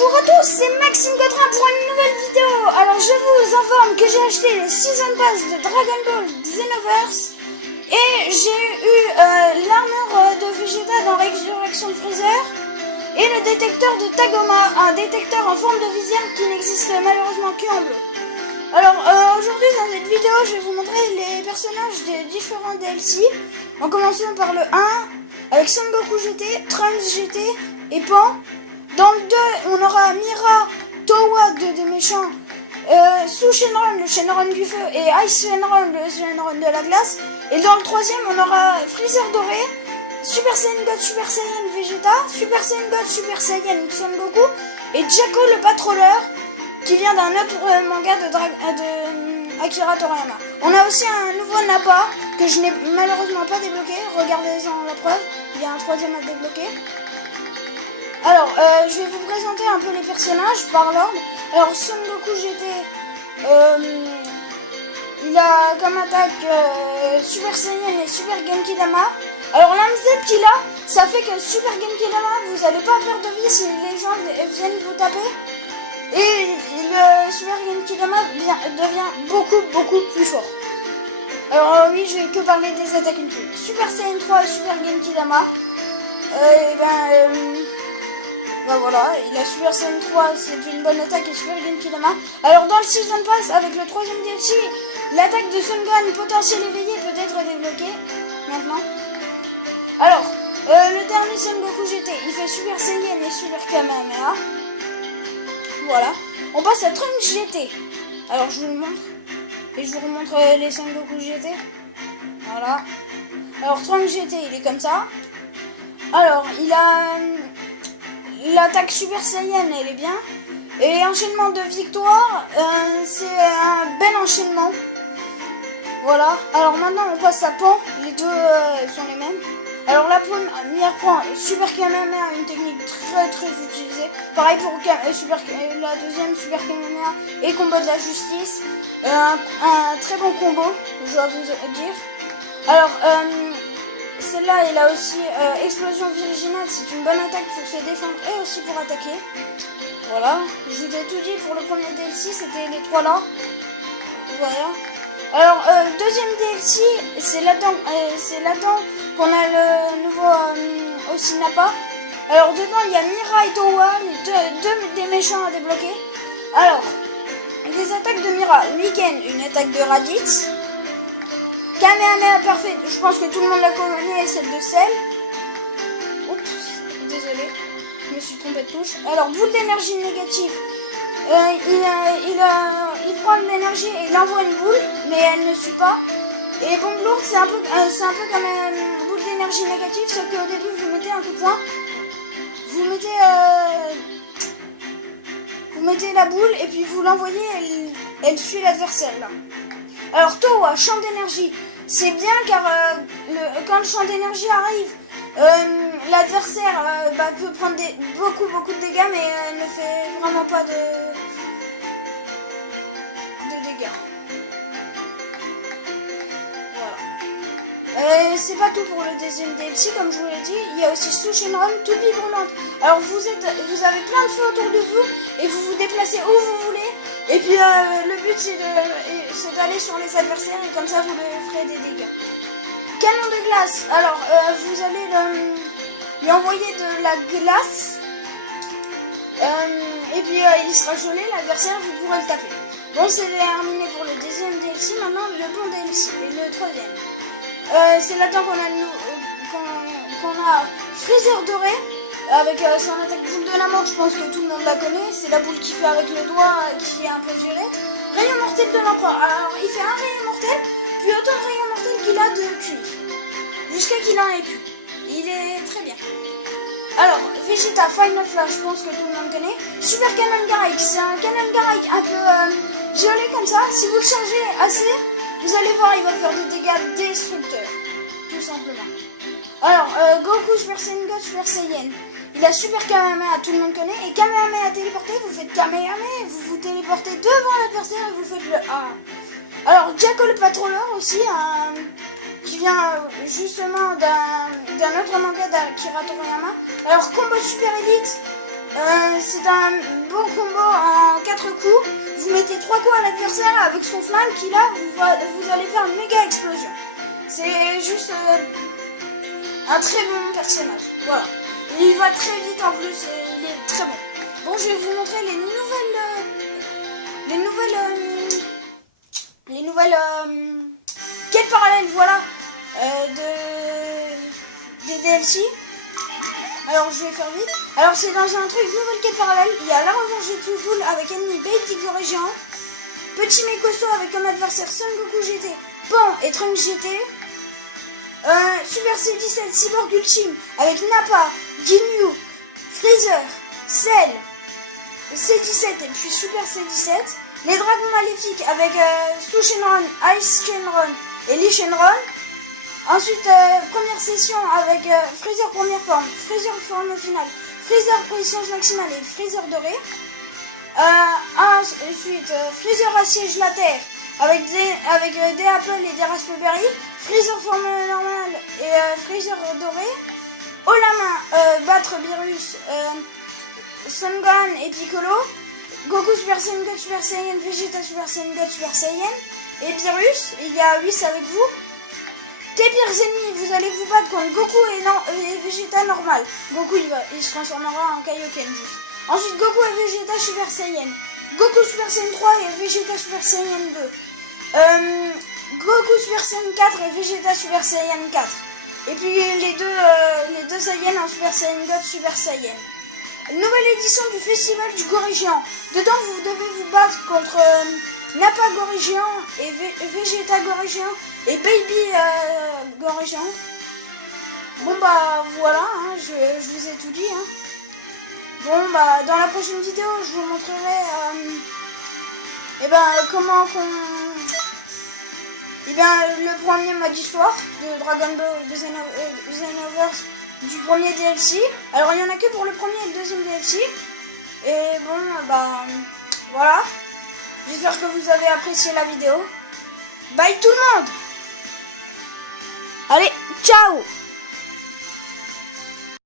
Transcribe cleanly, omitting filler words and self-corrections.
Bonjour à tous, c'est Maxime Gautrin pour une nouvelle vidéo. Alors je vous informe que j'ai acheté les Season Pass de Dragon Ball Xenoverse et j'ai eu l'armure de Vegeta dans Résurrection Freezer et le détecteur de Tagoma, un détecteur en forme de visière qui n'existe malheureusement qu'en bleu. Alors aujourd'hui dans cette vidéo je vais vous montrer les personnages des différents DLC, en commençant par le 1 avec Son Goku GT, Trunks GT et Pan. Dans le 2 on aura Mira, Towa, deux des méchants, Sous Shenron, le Shenron du feu, et Ice Shenron, le Shenron de la glace. Et dans le 3e on aura Freezer doré, Super Saiyan God, Super Saiyan Vegeta, Super Saiyan God, Super Saiyan Son Goku et Jaco le Patroleur, qui vient d'un autre manga de Akira Toriyama. On a aussi un nouveau Nappa que je n'ai malheureusement pas débloqué. Regardez-en la preuve, il y a un 3e à débloquer. Alors, je vais vous présenter un peu les personnages par l'ordre. Alors, Son Goku GT, il a comme attaque Super Saiyan et Super Genki Dama. Alors, l'AMZ qu'il a, ça fait que Super Genki Dama, vous n'allez pas perdre de vie si les gens viennent vous taper. Et le Super Genki Dama devient beaucoup plus fort. Alors oui, je vais que parler des attaques ultimes. Super Saiyan 3 et Super Genki Dama. Ben voilà, la Super Saiyan 3 c'est une bonne attaque et Super Genki Dama. Alors dans le Season Pass, avec le 3e DLC, l'attaque de Son Gohan potentiel éveillé peut être débloquée maintenant. Alors, le dernier Son Goku GT, il fait Super Saiyan et Super Kamehameha. Voilà, on passe à Trunks GT. Alors je vous le montre. Et je vous remontre les Son Goku GT. Voilà. Alors Trunks GT, il est comme ça. Alors, il a l'attaque Super Saiyan, elle est bien. Et enchaînement de victoire, c'est un bel enchaînement. Voilà. Alors maintenant, on passe à Pan. Les deux sont les mêmes. Alors la première Pan, Super Kamehameha, une technique très utilisée. Pareil pour la deuxième, Super Kamehameha et combo de la justice. Un très bon combo, je dois vous dire. Alors, celle-là, elle a aussi Explosion Virginale, c'est une bonne attaque pour se défendre et aussi pour attaquer. Voilà, je vous ai tout dit pour le premier DLC, c'était les trois là. Voilà. Alors, deuxième DLC, c'est là-dedans qu'on a le nouveau aussi Nappa. Alors, dedans, il y a Mira et Towa, deux des méchants à débloquer. Alors, les attaques de Mira, Weekend, une attaque de Raditz. Kamehameha parfait, je pense que tout le monde la connaît, celle de Cell. Oups, désolé, je me suis trompé de touche. Alors, boule d'énergie négative. Il prend de l'énergie et il envoie une boule, mais elle ne suit pas. Et bombe lourde, c'est un peu comme une boule d'énergie négative, sauf qu'au début, vous mettez un coup de poing. Vous mettez la boule et puis vous l'envoyez, elle suit l'adversaire là. Alors Towa, champ d'énergie, c'est bien car quand le champ d'énergie arrive, l'adversaire peut prendre beaucoup de dégâts, mais elle ne fait vraiment pas de dégâts. Voilà. C'est pas tout pour le deuxième DLC, comme je vous l'ai dit, il y a aussi Sous Shenron, Toupie brûlante. Alors vous avez plein de feux autour de vous et vous vous déplacez où vous voulez. Et puis le but c'est d'aller sur les adversaires et comme ça vous leur ferez des dégâts. Canon de glace, alors vous allez lui envoyer de la glace et puis il sera gelé, l'adversaire vous pourrez le taper. Bon, c'est terminé pour le deuxième DLC, maintenant le bon DLC, et le troisième. C'est là-dedans qu'on a Freezer doré. Avec son attaque boule de la mort, je pense que tout le monde la connaît. C'est la boule qui fait avec le doigt, qui est un peu violette. Rayon mortel de l'empereur. Alors, il fait un rayon mortel, puis autant de rayons mortels qu'il a de QI. Jusqu'à qu'il en ait plus. Il est très bien. Alors, Vegeta Final Flash, je pense que tout le monde connaît. Super Canon Garrick, c'est un Canon Garrick un peu violet comme ça. Si vous le chargez assez, vous allez voir, il va faire des dégâts destructeurs. Tout simplement. Alors, Goku, Super Saiyan God, Super Saiyan. Il a Super Kamehameha, tout le monde connaît. Et Kamehameha téléporté, vous faites Kamehameha, vous vous téléportez devant l'adversaire et vous faites le A. Alors, Jaco le Patroleur aussi, qui vient justement d'un autre manga d'Akira Toriyama. Alors, combo Super Elite, C'est un bon combo en 4 coups. Vous mettez 3 coups à l'adversaire avec son flingue qui là, vous allez faire une méga explosion. C'est juste un très bon personnage. Voilà. Il va très vite en plus et il est très bon. Bon, je vais vous montrer les nouvelles quêtes parallèles, voilà, des DLC. Alors je vais faire vite. Alors c'est dans un truc nouvelle quête parallèle. Il y a la revanche de Tuful avec ennemi Baitic Géant, Petit mais costaud avec comme adversaire Son Goku GT, Pan et Trunks GT, Super C17 Cyborg Ultime avec Nappa, Ginyu, Freezer, Cell, C17 et puis Super C17. Les dragons maléfiques avec Su Shenron, Ice Shenron et Lee Shenron. Ensuite, première session avec Freezer première forme, Freezer forme finale, Freezer puissance maximale et Freezer doré. Ensuite, Freezer assiège la Terre avec des Apple et des Raspberry, Freezer forme normale et Freezer doré. Haut la main, battre Beerus, Son Gohan et Piccolo, Goku Super Saiyan, God Super Saiyan, Vegeta Super Saiyan, God Super Saiyan et Beerus. Il y a 8 avec vous. Tes pires ennemis, vous allez vous battre contre Goku et Vegeta normal. Goku il se transformera en Kaioken juste. Ensuite Goku et Vegeta Super Saiyan. Goku Super Saiyan 3 et Vegeta Super Saiyan 2. Goku Super Saiyan 4 et Vegeta Super Saiyan 4. Et puis les deux Saiyans en Super Saiyan God Super Saiyan. Nouvelle édition du festival du Goré Géant. Dedans vous devez vous battre contre Nappa Goré Géant et Vegeta Goré Géant et Baby Goré Géant. Bon bah voilà, hein, je vous ai tout dit. Hein. Bon bah dans la prochaine vidéo je vous montrerai comment qu'on... le premier mode histoire de Dragon Ball de Xenoverse du premier DLC. Alors il y en a que pour le premier et le deuxième DLC. Et bon bah voilà. J'espère que vous avez apprécié la vidéo. Bye tout le monde. Allez, ciao.